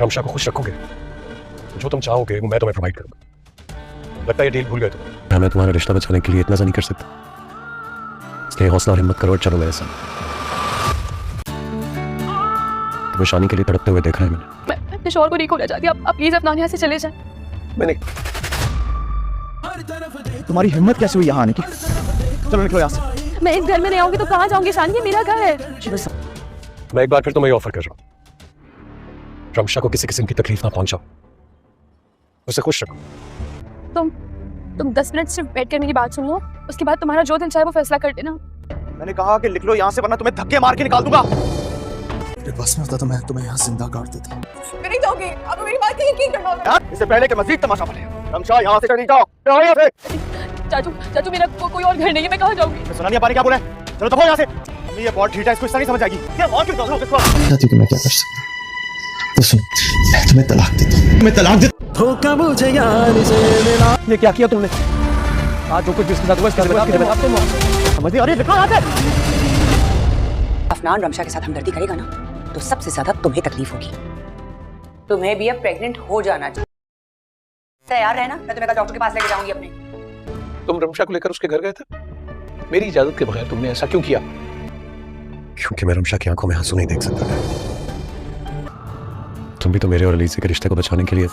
रमशा को खुश रखोगे जो तुम चाहोगे मैं तुम्हें प्रोवाइड करूंगा। लगता है ये डील भूल गए तुम। मैं तुम्हारा रिश्ता बचाने के लिए इतना नहीं कर सकता, इसलिए हौसला और हिम्मत करो और चलो मेरे साथ। तुम्हें शानी के लिए तड़पते हुए देखा है मैंने। मैं अपने शौहर को नहीं खोना चाहती। आप प्लीज अफनान यहाँ से चले जाएं। मैंने तुम्हारी हिम्मत कैसे हुई यहाँ आने की? चलो निकलो यहाँ से। मैं इस घर में नहीं आऊंगी तो कहाँ जाऊंगी शानी? ये मेरा घर है। मैं एक बार फिर तुम्हें ऑफर कर रहा हूँ, रमशा को किसी किस्म की तकलीफ ना पहुंचाओ, उसे खुश रखो। तुम 10 मिनट सिर्फ बैठ कर मेरी बात सुन लो, उसके बाद तुम्हारा जो दिल चाहे वो फैसला कर देना। मैंने कहा कि लिख लो यहाँ से, वरना तुम्हें धक्के मार के निकाल दूंगा। मेरे बस में होता तो मैं तुम्हें यहाँ जिंदा काट देता। नहीं दोगे, अब मेरी बात का यकीन करना। यार इससे पहले कि मजीद तमाशा बने, रमशा यहाँ से चली जाओ। यहाँ से। चाचू मेरा कोई और घर नहीं है, मैं कहाँ जाऊंगी? सुना नहीं पानी क्या बोले? चलो दफो यहाँ से। अम्मी ये बहुत ठीक है, इसको इसका नहीं समझ आएगी। क्या और क्यों कर रहे हो? चाहती हूँ कि मैं क्या कर सकता हूँ तो सुन, मैं तुम्हें तलाक देता हूँ। मैं तलाक देता धोखा मुझे यार से मिला। ये क्या किया तुमने? आज जो कुछ जिसके साथ हुआ इसके बारे में समझ नहीं आ रही। लिखो यहाँ से। अफनान रमशा के साथ हमदर्दी करेगा ना तो सबसे ज्यादा तुम्हें तकलीफ होगी। तुम्हें भी अब प्रेग्नेंट हो जाना चाहिए। तैयार रहना, मैं तुम्हें कल डॉक्टर के पास लेके जाऊंगी अपने। तुम रमशा को लेकर उसके घर गए थे मेरी इजाजत के बगैर, तुमने ऐसा क्यों किया? क्योंकि मैं रमशा की आंखों में आंसू नहीं देख सकता था। तुम भी तो मेरे और अलीज़ा के रिश्ते को बचाने के लिए।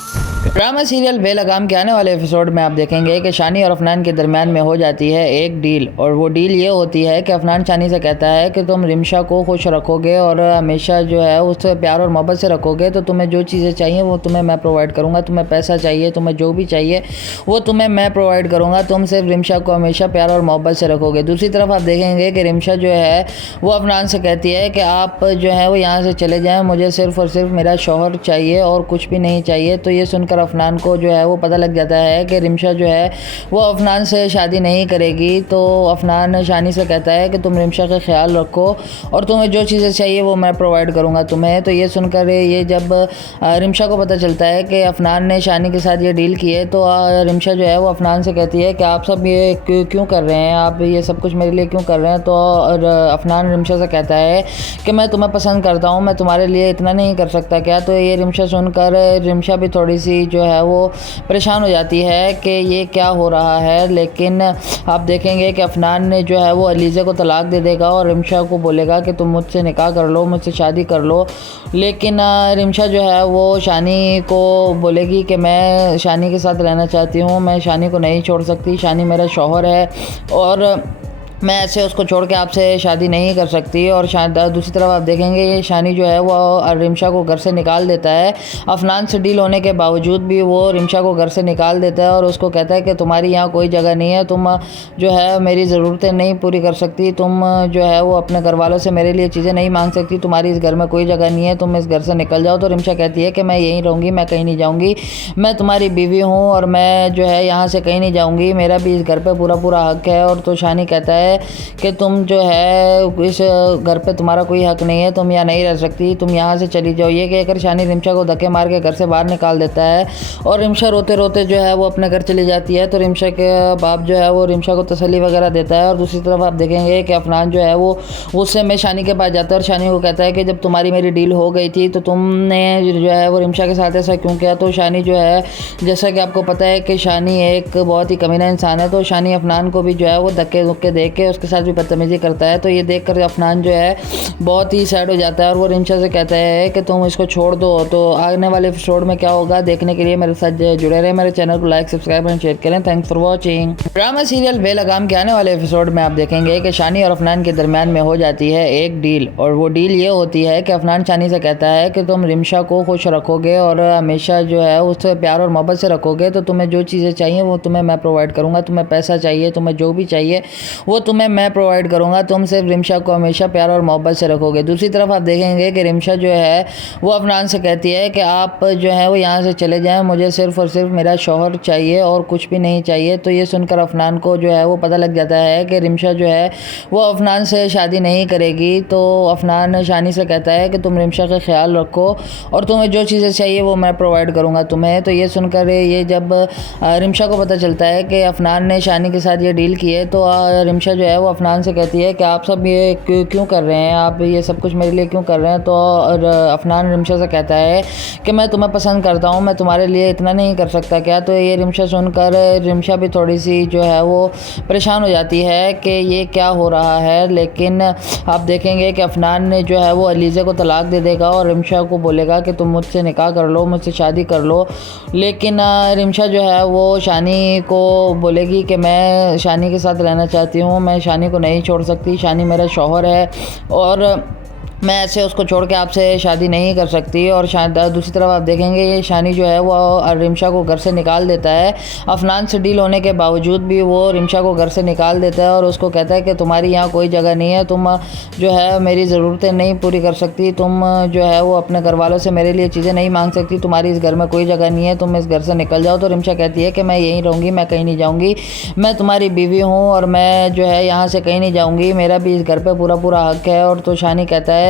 ड्रामा सीरियल बेलगाम के आने वाले एपिसोड में आप देखेंगे कि शानी और अफनान के दरमियान में हो जाती है एक डील, और वो डील ये होती है कि अफनान शानी से कहता है कि तुम रिमशा को खुश रखोगे और हमेशा जो है उससे प्यार और मोहब्बत से रखोगे तो तुम्हें जो चीज़ें चाहिए वो तुम्हें मैं प्रोवाइड करूँगा। तुम्हें पैसा चाहिए, तुम्हें जो भी चाहिए वो तुम्हें मैं प्रोवाइड करूँगा। तुम सिर्फ रिमशा को हमेशा प्यार और मोहब्बत से रखोगे। दूसरी तरफ आप देखेंगे कि रिमशा जो है वो अफनान से कहती है कि आप जो है वो यहाँ से चले जाएँ, मुझे सिर्फ और सिर्फ मेरा शौहर चाहिए और कुछ भी नहीं चाहिए। तो ये सुनकर अफनान को जो है वो पता लग जाता है कि रिमशा जो है वो अफनान से शादी नहीं करेगी। तो अफनान शानी से कहता है कि तुम रिमशा का ख्याल रखो और तुम्हें जो चीज़ें चाहिए वो मैं प्रोवाइड करूँगा तुम्हें। तो ये सुनकर ये जब रिमशा को पता चलता है कि अफनान ने शानी के साथ ये डील की है तो रिमशा जो है वो अफनान से कहती है कि आप सब ये क्यों कर रहे हैं, आप ये सब कुछ मेरे लिए क्यों कर रहे हैं? तो अफनान रिमशा से कहता है कि मैं तुम्हें पसंद करता हूँ, मैं तुम्हारे लिए इतना नहीं कर सकता क्या? तो ये रिमशा सुनकर रिमशा भी थोड़ी सी जो है वो परेशान हो जाती है कि ये क्या हो रहा है। लेकिन आप देखेंगे कि अफनान ने जो है वो अलीज़ा को तलाक दे देगा और रिमशा को बोलेगा कि तुम मुझसे निकाह कर लो, मुझसे शादी कर लो। लेकिन रिमशा जो है वो शानी को बोलेगी कि मैं शानी के साथ रहना चाहती हूँ, मैं शानी को नहीं छोड़ सकती, शानी मेरा शौहर है और मैं ऐसे उसको छोड़ के आपसे शादी नहीं कर सकती। और दूसरी तरफ आप देखेंगे ये शानी जो है वो रिमशा को घर से निकाल देता है। अफनान से डील होने के बावजूद भी वो रिमशा को घर से निकाल देता है और उसको कहता है कि तुम्हारी यहाँ कोई जगह नहीं है, तुम जो है मेरी ज़रूरतें नहीं पूरी कर सकती, तुम जो है वो अपने घर वालों से मेरे लिए चीज़ें नहीं मांग सकती, तुम्हारी इस घर में कोई जगह नहीं है, तुम इस घर से निकल जाओ। तो रिमशा कहती है कि मैं यहीं रहूँगी, मैं कहीं नहीं जाऊँगी, मैं तुम्हारी बीवी हूँ और मैं जो है यहाँ से कहीं नहीं जाऊँगी, मेरा भी इस घर पर पूरा हक है। और तो शानी कहता है कि तुम जो है इस घर पे तुम्हारा कोई हक नहीं है, तुम यहाँ नहीं रह सकती, तुम यहाँ से चली जाओ। ये कहकर शानी रिमशा को धक्के मार के घर से बाहर निकाल देता है और रिमशा रोते रोते जो है वो अपने घर चली जाती है। तो रिमशा के बाप जो है वो रिमशा को तसल्ली वगैरह देता है। और दूसरी तरफ आप देखेंगे कि अफनान जो है वो गुस्से में शानी के पास जाता है और शानी को कहता है कि जब तुम्हारी मेरी डील हो गई थी तो तुमने जो है वो रिमशा के साथ ऐसा क्यों किया? तो शानी जो है, जैसा कि आपको पता है कि शानी एक बहुत ही कमीना इंसान है, तो शानी अफनान को भी जो है वो धक्के दे के उसके साथ भी बदतमीजी करता है। तो ये देखकर अफनान जो है बहुत ही सैड हो जाता है और वो रिमशा से कहता है कि तुम इसको छोड़ दो। तो आने वाले एपिसोड में क्या होगा देखने के लिए मेरे साथ जुड़े रहे, मेरे चैनल को लाइक सब्सक्राइब एंड शेयर करें। Thanks for watching. Drama serial Belgaam के आने वाले एपिसोड में आप देखेंगे कि शानी और अफनान के दरमियान में हो जाती है एक डील, और वो डील ये होती है कि अफनान शानी से कहता है कि तुम रिमशा को खुश रखोगे और हमेशा जो है उससे प्यार और मोहब्बत से रखोगे तो तुम्हें जो चीज़ें चाहिए वो तुम्हें मैं प्रोवाइड करूँगा। तुम्हें पैसा चाहिए, तुम्हें जो भी चाहिए वो तुम्हें मैं प्रोवाइड करूँगा। तुम सिर्फ रिमशा को हमेशा प्यार और मोहब्बत से रखोगे। दूसरी तरफ आप देखेंगे कि रिमशा जो है वो अफनान से कहती है कि आप जो है वो यहाँ से चले जाएं, मुझे सिर्फ और सिर्फ मेरा शौहर चाहिए और कुछ भी नहीं चाहिए। तो ये सुनकर अफनान को जो है वो पता लग जाता है कि रिमशा जो है वो अफनान से शादी नहीं करेगी। तो अफनान शानी से कहता है कि तुम रिमशा का ख्याल रखो और तुम्हें जो चीज़ें चाहिए वो मैं प्रोवाइड करूँगा तुम्हें। तो ये सुनकर ये जब रिमशा को पता चलता है कि अफनान ने शानी के साथ ये डील की है तो रिमशा जो है वो अफनान से कहती है कि आप सब ये क्यों कर रहे हैं, आप ये सब कुछ मेरे लिए क्यों कर रहे हैं। तो अफनान रिमशा से कहता है कि मैं तुम्हें पसंद करता हूँ, मैं तुम्हारे लिए इतना नहीं कर सकता क्या। तो ये रिमशा सुनकर रिमशा भी थोड़ी सी जो है वो परेशान हो जाती है कि ये क्या हो रहा है। लेकिन आप देखेंगे कि अफनान ने जो है वो अलीज़ा को तलाक दे देगा और रिमशा को बोलेगा कि तुम मुझसे निकाह कर लो, मुझसे शादी कर लो। लेकिन रिमशा जो है वो शानी को बोलेगी कि मैं शानी के साथ रहना चाहती हूँ, मैं शानी को नहीं छोड़ सकती, शानी मेरा शौहर है और मैं ऐसे उसको छोड़ के आपसे शादी नहीं कर सकती। और दूसरी तरफ आप देखेंगे ये शानी जो है वो रिमशा को घर से निकाल देता है। अफनान से डील होने के बावजूद भी वो रिमशा को घर से निकाल देता है और उसको कहता है कि तुम्हारी यहाँ कोई जगह नहीं है, तुम जो है मेरी ज़रूरतें नहीं पूरी कर सकती, तुम जो है वो अपने घर वालों से मेरे लिए चीज़ें नहीं मांग सकती, तुम्हारी इस घर में कोई जगह नहीं है, तुम इस घर से निकल जाओ। तो रिमशा कहती है कि मैं यहीं रहूँगी, मैं कहीं नहीं जाऊँगी, मैं तुम्हारी बीवी हूँ और मैं जो है यहाँ से कहीं नहीं जाऊँगी, मेरा भी इस घर पर पूरा हक है। और तो शानी कहता है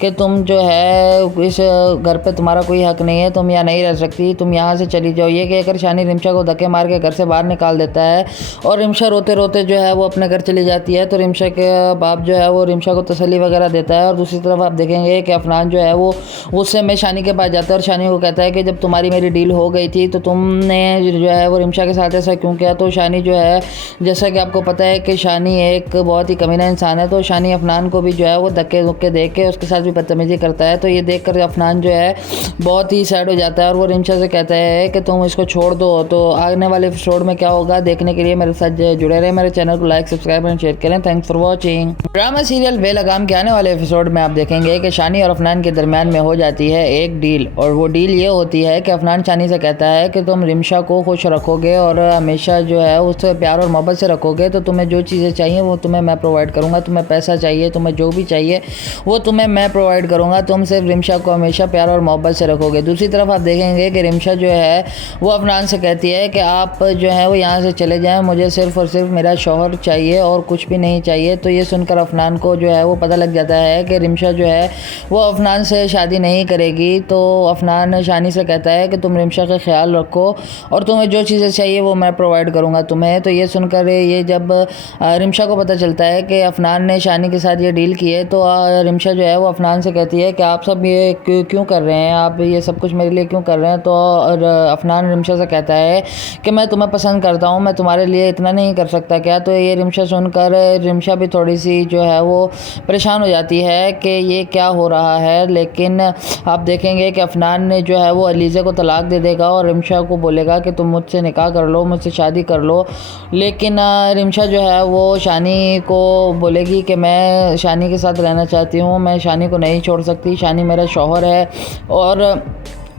कि तुम जो है इस घर पे तुम्हारा कोई हक नहीं है, तुम यहाँ नहीं रह सकती, तुम यहाँ से चली जाओ। ये कहकर शानी रिमशा को धक्के मार के घर से बाहर निकाल देता है और रिमशा रोते रोते जो है वो अपने घर चली जाती है। तो रिमशा के बाप जो है वो रिमशा को तसल्ली वगैरह देता है। और दूसरी तरफ आप देखेंगे कि अफनान जो है वो उससे में शानी के पास जाता है और शानी को कहता है कि जब तुम्हारी मेरी डील हो गई थी तो तुमने जो है वो रिमशा के साथ ऐसा क्यों किया। तो शानी जो है, जैसा कि आपको पता है कि शानी एक बहुत ही कमीना इंसान है, तो शानी अफनान को भी जो है वो धक्के धुक्के दे के उसके साथ भी बदतमीजी करता है। तो ये देखकर अफनान जो है बहुत ही सैड हो जाता है और वो रिमशा से कहता है कि तुम इसको छोड़ दो। तो आने वाले एपिसोड में क्या होगा देखने के लिए मेरे साथ जुड़े रहे, मेरे चैनल को लाइक सब्सक्राइब एंड शेयर करें। Thanks for watching. Drama serial Belgaam के आने वाले एपिसोड में आप देखेंगे कि शानी और अफनान के दरमियान में हो जाती है एक डील, और वो डील ये होती है कि अफनान शानी से कहता है कि तुम रिमशा को खुश रखोगे और हमेशा जो है उससे प्यार और मोहब्बत से रखोगे तो तुम्हें जो चीज़ें चाहिए वो तुम्हें मैं प्रोवाइड करूँगा, तुम्हें पैसा चाहिए, तुम्हें जो भी चाहिए वो तुम्हें मैं प्रोवाइड करूँगा, तुम सिर्फ रिमशा को हमेशा प्यार और मोहब्बत से रखोगे। दूसरी तरफ आप देखेंगे कि रिमशा जो है वो अफनान से कहती है कि आप जो है वो यहाँ से चले जाएं, मुझे सिर्फ और सिर्फ मेरा शौहर चाहिए और कुछ भी नहीं चाहिए। तो ये सुनकर अफनान को जो है वो पता लग जाता है कि रिमशा जो है वो अफनान से शादी नहीं करेगी। तो अफनान शानी से कहता है कि तुम रिमशा का ख्याल रखो और तुम्हें जो चीज़ें चाहिए वो मैं प्रोवाइड करूँगा तुम्हें। तो ये सुनकर ये जब रिमशा को पता चलता है कि अफनान ने शानी के साथ ये डील की है तो रिमशा जो है वो अफनान से कहती है कि आप सब ये क्यों कर रहे हैं, आप ये सब कुछ मेरे लिए क्यों कर रहे हैं। तो अफनान रिमशा से कहता है कि मैं तुम्हें पसंद करता हूँ, मैं तुम्हारे लिए इतना नहीं कर सकता क्या। तो ये रिमशा सुनकर रिमशा भी थोड़ी सी जो है वो परेशान हो जाती है कि ये क्या हो रहा है। लेकिन आप देखेंगे कि अफनान ने जो है वो अलीज़ा को तलाक दे देगा और रिमशा को बोलेगा कि तुम मुझसे निकाह कर लो, मुझसे शादी कर लो। लेकिन रिमशा जो है वो शानी को बोलेगी कि मैं शानी के साथ रहना चाहती हूँ, मैं शानी को नहीं छोड़ सकती, शानी मेरा शौहर है और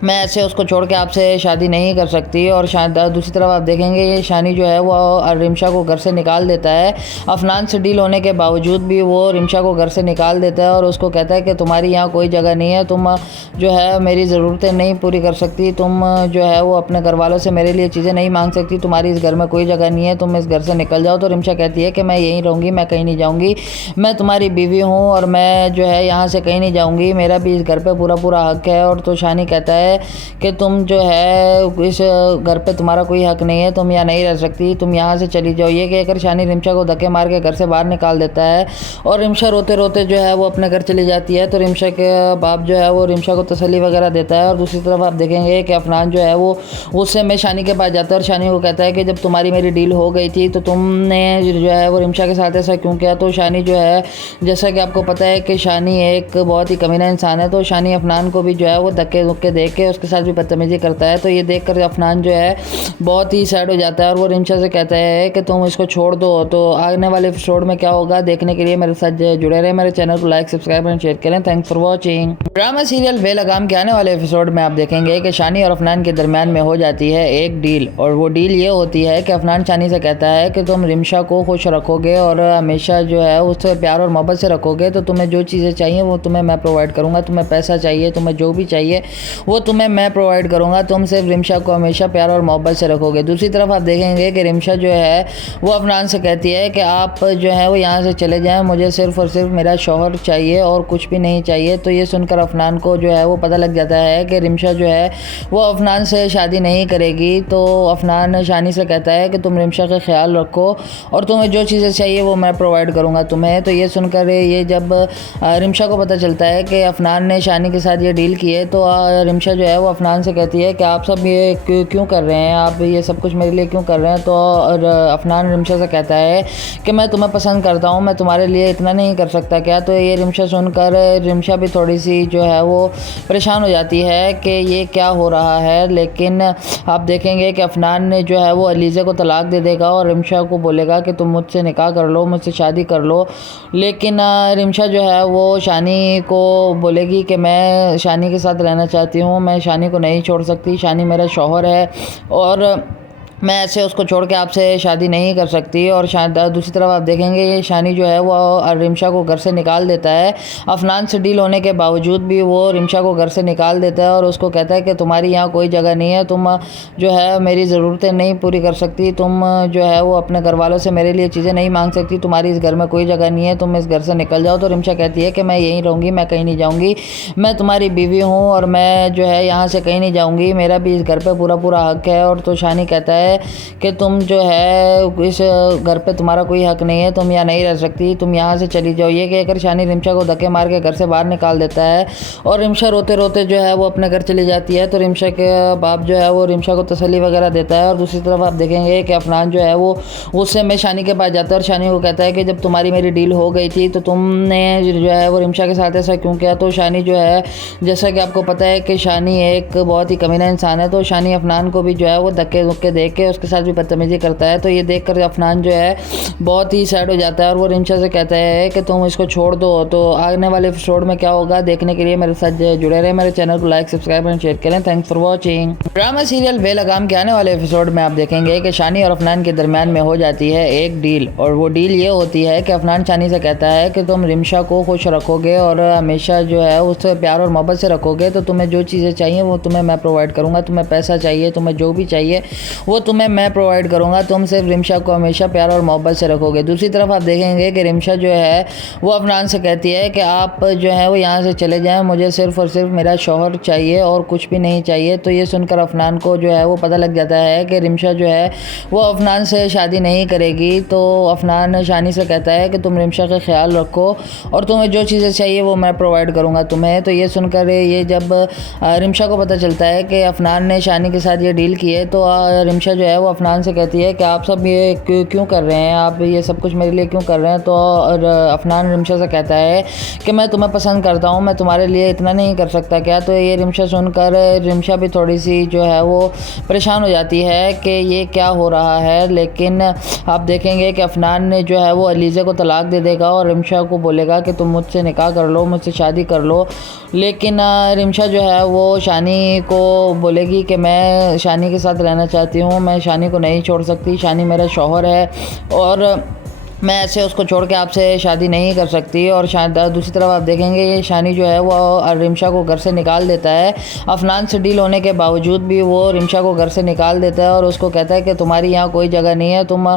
मैं ऐसे उसको छोड़ के आपसे शादी नहीं कर सकती। और दूसरी तरफ आप देखेंगे ये शानी जो है वो रिमशा को घर से निकाल देता है। अफनान से डील होने के बावजूद भी वो रिमशा को घर से निकाल देता है और उसको कहता है कि तुम्हारी यहाँ कोई जगह नहीं है, तुम जो है मेरी ज़रूरतें नहीं पूरी कर सकती, तुम जो है वो अपने घर वालों से मेरे लिए चीज़ें नहीं मांग सकती, तुम्हारी इस घर में कोई जगह नहीं है, तुम इस घर से निकल जाओ। तो रिमशा कहती है कि मैं यहीं रहूँगी, मैं कहीं नहीं जाऊँगी, मैं तुम्हारी बीवी हूँ और मैं जो है यहाँ से कहीं नहीं जाऊँगी, मेरा भी इस घर पर पूरा हक है। और तो शानी कहता है कि तुम जो है इस घर पे तुम्हारा कोई हक नहीं है, तुम यहाँ नहीं रह सकती, तुम यहाँ से चली जाओ। ये कहकर शानी रिमशा को धक्के मार के घर से बाहर निकाल देता है और रिमशा रोते रोते जो है वो अपने घर चली जाती है। तो रिमशा के बाप जो है वो रिमशा को तसल्ली वगैरह देता है। और दूसरी तरफ आप देखेंगे कि अफनान जो है वो उससे में शानी के पास जाता है और शानी को कहता है कि जब तुम्हारी मेरी डील हो गई थी तो तुमने जो है वो रिमशा के साथ ऐसा क्यों किया। तो शानी जो है, जैसा कि आपको पता है कि शानी एक बहुत ही कमीना इंसान है, तो शानी अफनान को भी जो है वो धक्के धुक्के दे के उसके साथ भी बदतमीजी करता है। तो ये देखकर अफनान जो है बहुत ही सैड हो जाता है और वो रिमशा से कहता है कि तुम इसको छोड़ दो। तो आने वाले एपिसोड में क्या होगा देखने के लिए मेरे साथ जुड़े रहे, मेरे चैनल को लाइक सब्सक्राइब एंड शेयर करें। Thanks for watching. Drama serial Belgaam के आने वाले एपिसोड में आप देखेंगे कि शानी और अफनान के दरमियान में हो जाती है एक डील, और वो डील ये होती है कि अफनान शानी से कहता है कि तुम रिमशा को खुश रखोगे और हमेशा जो है उससे प्यार और मोहब्बत से रखोगे तो तुम्हें जो चीज़ें चाहिए वो तुम्हें मैं प्रोवाइड करूँगा, तुम्हें पैसा चाहिए, तुम्हें जो भी चाहिए वो तुम्हें मैं प्रोवाइड करूँगा, तुम सिर्फ रिमशा को हमेशा प्यार और मोहब्बत से रखोगे। दूसरी तरफ आप देखेंगे कि रिमशा जो है वो अफनान से कहती है कि आप जो है वो यहाँ से चले जाएं, मुझे सिर्फ और सिर्फ मेरा शौहर चाहिए और कुछ भी नहीं चाहिए। तो ये सुनकर अफनान को जो है वो पता लग जाता है कि रिमशा जो है वो अफनान से शादी नहीं करेगी। तो अफनान शानी से कहता है कि तुम रिमशा का ख्याल रखो और तुम्हें जो चीज़ें चाहिए वो मैं प्रोवाइड करूँगा तुम्हें। तो ये सुनकर ये जब रिमशा को पता चलता है कि अफनान ने शानी के साथ ये डील की है, तो रिमशा जो है वो अफनान से कहती है कि आप सब ये क्यों कर रहे हैं, आप ये सब कुछ मेरे लिए क्यों कर रहे हैं। तो अफनान रिमशा से कहता है कि मैं तुम्हें पसंद करता हूँ, मैं तुम्हारे लिए इतना नहीं कर सकता क्या। तो ये रिमशा सुनकर रिमशा भी थोड़ी सी जो है वो परेशान हो जाती है कि ये क्या हो रहा है। लेकिन आप देखेंगे कि अफनान ने जो है वो अलीज़ा को तलाक दे देगा और रिमशा को बोलेगा कि तुम मुझसे निकाह कर लो, मुझसे शादी कर लो। लेकिन रिमशा जो है वो शानी को बोलेगी कि मैं शानी के साथ रहना चाहती हूँ, मैं शानी को नहीं छोड़ सकती, शानी मेरा शौहर है और मैं ऐसे उसको छोड़ के आपसे शादी नहीं कर सकती। और दूसरी तरफ आप देखेंगे ये शानी जो है वो रिमशा को घर से निकाल देता है। अफनान से डील होने के बावजूद भी वो रिमशा को घर से निकाल देता है और उसको कहता है कि तुम्हारी यहाँ कोई जगह नहीं है, तुम जो है मेरी ज़रूरतें नहीं पूरी कर सकती, तुम जो है वो अपने घर वालों से मेरे लिए चीज़ें नहीं मांग सकती, तुम्हारी इस घर में कोई जगह नहीं है, तुम इस घर से निकल जाओ। तो रिमशा कहती है कि मैं यहीं रहूँगी, मैं कहीं नहीं जाऊँगी, मैं तुम्हारी बीवी हूँ और मैं जो है यहाँ से कहीं नहीं जाऊँगी, मेरा भी इस घर पर पूरा हक है। और तो शानी कहता है कि तुम जो है इस घर पे तुम्हारा कोई हक नहीं है, तुम यहाँ नहीं रह सकती, तुम यहाँ से चली जाओ। ये कहकर शानी रिमशा को धक्के मार के घर से बाहर निकाल देता है और रिमशा रोते रोते जो है वो अपने घर चली जाती है। तो रिमशा के बाप जो है वो रिमशा को तसल्ली वगैरह देता है। और दूसरी तरफ आप देखेंगे कि अफनान जो है वो उससे में शानी के पास जाता है और शानी को कहता है कि जब तुम्हारी मेरी डील हो गई थी तो तुमने जो है वो रिमशा के साथ ऐसा क्यों किया। तो शानी जो है, जैसा कि आपको पता है कि शानी एक बहुत ही कमीना इंसान है, तो शानी अफनान को भी जो है वो धक्के धुक्के दे के उसके साथ भी बदतमीजी करता है। तो ये देखकर अफनान जो है बहुत ही सैड हो जाता है और वो रिमशा से कहता है कि तुम इसको छोड़ दो। तो आने वाले एपिसोड में क्या होगा देखने के लिए मेरे साथ जुड़े रहे, मेरे चैनल को लाइक सब्सक्राइब एंड शेयर करें। Thanks for watching. Drama serial Belgaam के आने वाले एपिसोड में आप देखेंगे कि शानी और अफनान के दरमियान में हो जाती है एक डील, और वो डील ये होती है कि अफनान शानी से कहता है कि तुम रिमशा को खुश रखोगे और हमेशा जो है उससे प्यार और मोहब्बत से रखोगे, तो तुम्हें जो चीज़ें चाहिए वो तुम्हें मैं प्रोवाइड करूँगा, तुम्हें पैसा चाहिए, तुम्हें जो भी चाहिए वो तुम्हें मैं प्रोवाइड करूँगा, तुम सिर्फ रिमशा को हमेशा प्यार और मोहब्बत से रखोगे। दूसरी तरफ आप देखेंगे कि रिमशा जो है वो अफनान से कहती है कि आप जो है वो यहाँ से चले जाएं, मुझे सिर्फ और सिर्फ मेरा शौहर चाहिए और कुछ भी नहीं चाहिए। तो ये सुनकर अफनान को जो है वो पता लग जाता है कि रिमशा जो है वो अफनान से शादी नहीं करेगी। तो अफनान शानी से कहता है कि तुम रिमशा का ख्याल रखो और तुम्हें जो चीज़ें चाहिए वो मैं प्रोवाइड करूँगा तुम्हें। तो ये सुनकर ये जब रिमशा को पता चलता है कि अफनान ने शानी के साथ ये डील की है, तो रिमशा जो है वो अफनान से कहती है कि आप सब ये क्यों कर रहे हैं, आप ये सब कुछ मेरे लिए क्यों कर रहे हैं। तो अफनान रिमशा से कहता है कि मैं तुम्हें पसंद करता हूँ, मैं तुम्हारे लिए इतना नहीं कर सकता क्या। तो ये रिमशा सुनकर रिमशा भी थोड़ी सी जो है वो परेशान हो जाती है कि ये क्या हो रहा है। लेकिन आप देखेंगे कि अफनान ने जो है वो अलीज़ा को तलाक दे देगा और रिमशा को बोलेगा कि तुम मुझसे निकाह कर लो, मुझसे शादी कर लो। लेकिन रिमशा जो है वो शानी को बोलेगी कि मैं शानी के साथ रहना चाहती हूँ, मैं शानी को नहीं छोड़ सकती, शानी मेरा शौहर है और मैं ऐसे उसको छोड़ के आपसे शादी नहीं कर सकती। और दूसरी तरफ आप देखेंगे ये शानी जो है वो रिमशा को घर से निकाल देता है। अफनान से डील होने के बावजूद भी वो रिमशा को घर से निकाल देता है और उसको कहता है कि तुम्हारी यहाँ कोई जगह नहीं है, तुम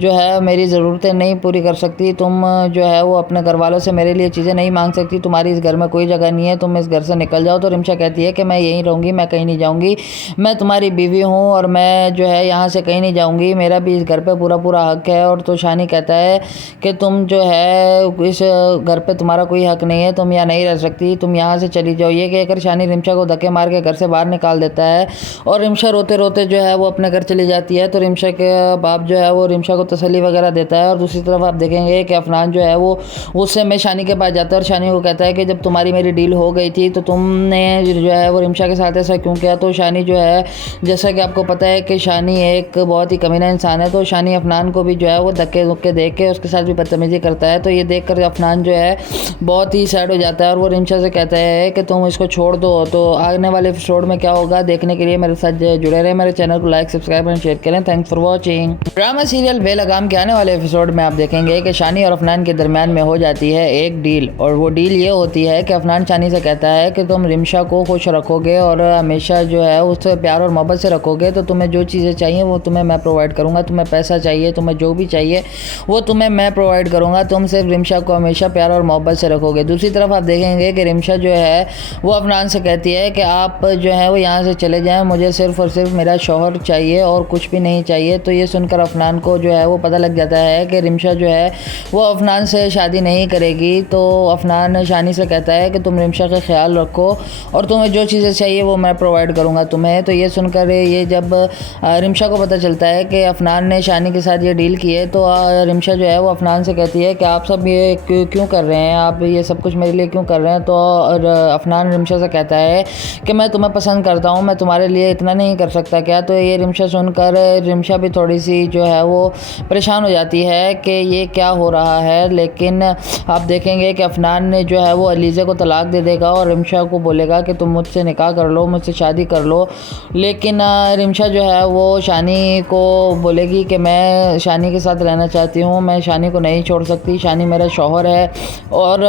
जो है मेरी ज़रूरतें नहीं पूरी कर सकती, तुम जो है वो अपने घर वालों से मेरे लिए चीज़ें नहीं मांग सकती, तुम्हारी इस घर में कोई जगह नहीं है, तुम इस घर से निकल जाओ। तो रिमशा कहती है कि मैं यहीं रहूँगी, मैं कहीं नहीं जाऊँगी, मैं तुम्हारी बीवी हूँ और मैं जो है यहाँ से कहीं नहीं जाऊँगी, मेरा भी इस घर पर पूरा हक है। और तो शानी कहता है कि तुम जो है इस घर पे तुम्हारा कोई हक नहीं है, तुम यहाँ नहीं रह सकती, तुम यहाँ से चली जाओ। ये कहकर शानी रिमशा को धक्के मार के घर से बाहर निकाल देता है और रिमशा रोते रोते जो है वो अपने घर चली जाती है। तो रिमशा के बाप जो है वो रिमशा को तसल्ली वगैरह देता है। और दूसरी तरफ आप देखेंगे कि अफनान जो है वो उससे में शानी के पास जाता है और शानी को कहता है कि जब तुम्हारी मेरी डील हो गई थी तो तुमने जो है वो रिमशा के साथ ऐसा क्यों किया। तो शानी जो है, जैसा कि आपको पता है कि शानी एक बहुत ही कमीना इंसान है, तो शानी अफनान को भी जो है वो धक्के धुक्के दे के उसके साथ भी बदतमीजी करता है। तो ये देखकर अफनान जो है बहुत ही सैड हो जाता है और वो रिमशा से कहता है कि तुम इसको छोड़ दो। तो आने वाले एपिसोड में क्या होगा देखने के लिए मेरे साथ जुड़े रहे। मेरे चैनल को लाइक, सब्सक्राइब एंड शेयर करें। Thanks for watching. Drama serial Belgaam के आने वाले एपिसोड में आप देखेंगे कि शानी और अफनान के दरमियान में हो जाती है एक डील, और वो डील ये होती है कि अफनान शानी से कहता है कि तुम रिमशा को खुश रखोगे और हमेशा जो है उससे प्यार और मोहब्बत से रखोगे तो तुम्हें जो चीज़ें चाहिए वो तुम्हें मैं प्रोवाइड करूँगा। तुम्हें पैसा चाहिए, तुम्हें जो भी चाहिए वो तुम्हें मैं प्रोवाइड करूँगा। तुम सिर्फ रिमशा को हमेशा प्यार और मोहब्बत से रखोगे। दूसरी तरफ आप देखेंगे कि रिमशा जो है वो अफनान से कहती है कि आप जो है वो यहाँ से चले जाएं, मुझे सिर्फ और सिर्फ मेरा शौहर चाहिए और कुछ भी नहीं चाहिए। तो ये सुनकर अफनान को जो है वो पता लग जाता है कि रिमशा जो है वो अफनान से शादी नहीं करेगी। तो अफनान शानी से कहता है कि तुम रिमशा का ख्याल रखो और तुम्हें जो चीज़ें चाहिए वो मैं प्रोवाइड करूँगा तुम्हें। तो ये सुनकर ये जब रिमशा को पता चलता है कि अफनान ने शानी के साथ ये डील की है तो रिमशा जो है वो अफनान से कहती है कि आप सब ये क्यों कर रहे हैं, आप ये सब कुछ मेरे लिए क्यों कर रहे हैं। तो अफनान रिमशा से कहता है कि मैं तुम्हें पसंद करता हूँ, मैं तुम्हारे लिए इतना नहीं कर सकता क्या। तो ये रिमशा सुनकर रिमशा भी थोड़ी सी जो है वो परेशान हो जाती है कि ये क्या हो रहा है। लेकिन आप देखेंगे कि अफनान ने जो है वो अलीज़ा को तलाक दे देगा और रिमशा को बोलेगा कि तुम मुझसे निकाह कर लो, मुझसे शादी कर लो। लेकिन रिमशा जो है वो शानी को बोलेगी कि मैं शानी के साथ रहना चाहती हूँ, मैं शानी को नहीं छोड़ सकती, शानी मेरा शौहर है और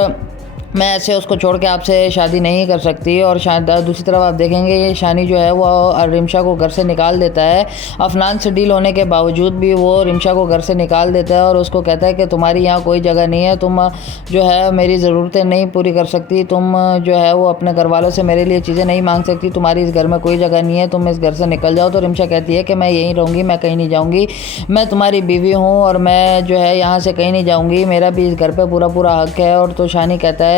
मैं ऐसे उसको छोड़ के आपसे शादी नहीं कर सकती। और दूसरी तरफ आप देखेंगे ये शानी जो है वो रिमशा को घर से निकाल देता है। अफनान से डील होने के बावजूद भी वो रिमशा को घर से निकाल देता है और उसको कहता है कि तुम्हारी यहाँ कोई जगह नहीं है, तुम जो है मेरी ज़रूरतें नहीं पूरी कर सकती, तुम जो है वो अपने घर वालों से मेरे लिए चीज़ें नहीं मांग सकती, तुम्हारी इस घर में कोई जगह नहीं है, तुम इस घर से निकल जाओ। तो रिमशा कहती है कि मैं यहीं रहूँगी, मैं कहीं नहीं जाऊँगी, मैं तुम्हारी बीवी हूँ और मैं जो है यहाँ से कहीं नहीं जाऊँगी, मेरा भी इस घर पर पूरा हक है। और तो शानी कहता है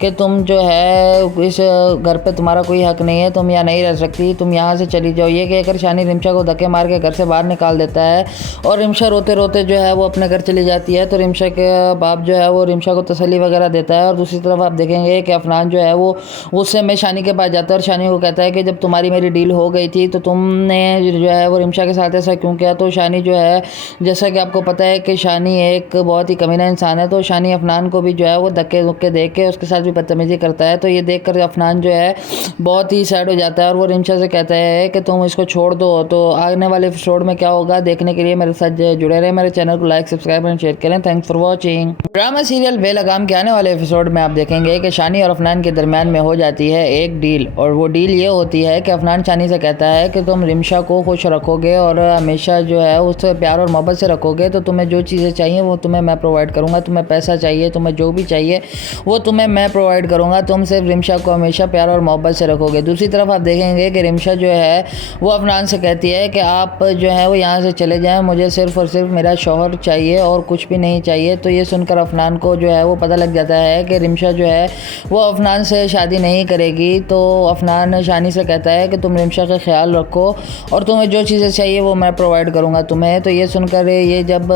कि तुम जो है इस घर पे तुम्हारा कोई हक नहीं है, तुम यहाँ नहीं रह सकती, तुम यहाँ से चली जाओ। ये कहकर शानी रिमशा को धक्के मार के घर से बाहर निकाल देता है और रिमशा रोते रोते जो है वो अपने घर चली जाती है। तो रिमशा के बाप जो है वो रिमशा को तसल्ली वगैरह देता है। और दूसरी तरफ आप देखेंगे कि अफनान जो है वो गुस्से में शानी के पास जाता है और शानी को कहता है कि जब तुम्हारी मेरी डील हो गई थी तो तुमने जो है वो रिमशा के साथ ऐसा क्यों किया। तो शानी जो है, जैसा कि आपको पता है कि शानी एक बहुत ही कमीना इंसान है, तो शानी अफनान को भी जो है वो धक्के दे के उसके साथ भी बदतमीजी करता है। तो ये देखकर अफनान जो है बहुत ही सैड हो जाता है और वो रिमशा से कहता है कि तुम इसको छोड़ दो। तो आने वाले एपिसोड में क्या होगा देखने के लिए मेरे साथ जुड़े रहे। मेरे चैनल को लाइक, सब्सक्राइब एंड शेयर करें। Thanks for watching. Drama serial Belgaam के आने वाले एपिसोड में आप देखेंगे कि शानी और अफनान के दरमियान में हो जाती है एक डील, और वो डील ये होती है कि अफनान शानी से कहता है कि तुम रिमशा को खुश रखोगे और हमेशा जो है उससे प्यार और मोहब्बत से रखोगे तो तुम्हें जो चीज़ें चाहिए वो तुम्हें मैं प्रोवाइड करूँगा। तुम्हें पैसा चाहिए, तुम्हें जो भी चाहिए वो तुम्हें मैं प्रोवाइड करूँगा। तुम सिर्फ रिमशा को हमेशा प्यार और मोहब्बत से रखोगे। दूसरी तरफ आप देखेंगे कि रिमशा जो है वो अफनान से कहती है कि आप जो है वो यहाँ से चले जाएं, मुझे सिर्फ और सिर्फ मेरा शौहर चाहिए और कुछ भी नहीं चाहिए। तो ये सुनकर अफनान को जो है वो पता लग जाता है कि रिमशा जो है वो अफनान से शादी नहीं करेगी। तो अफनान शानी से कहता है कि तुम रिमशा का ख्याल रखो और तुम्हें जो चीज़ें चाहिए वो मैं प्रोवाइड करूँगा तुम्हें। तो ये सुनकर ये जब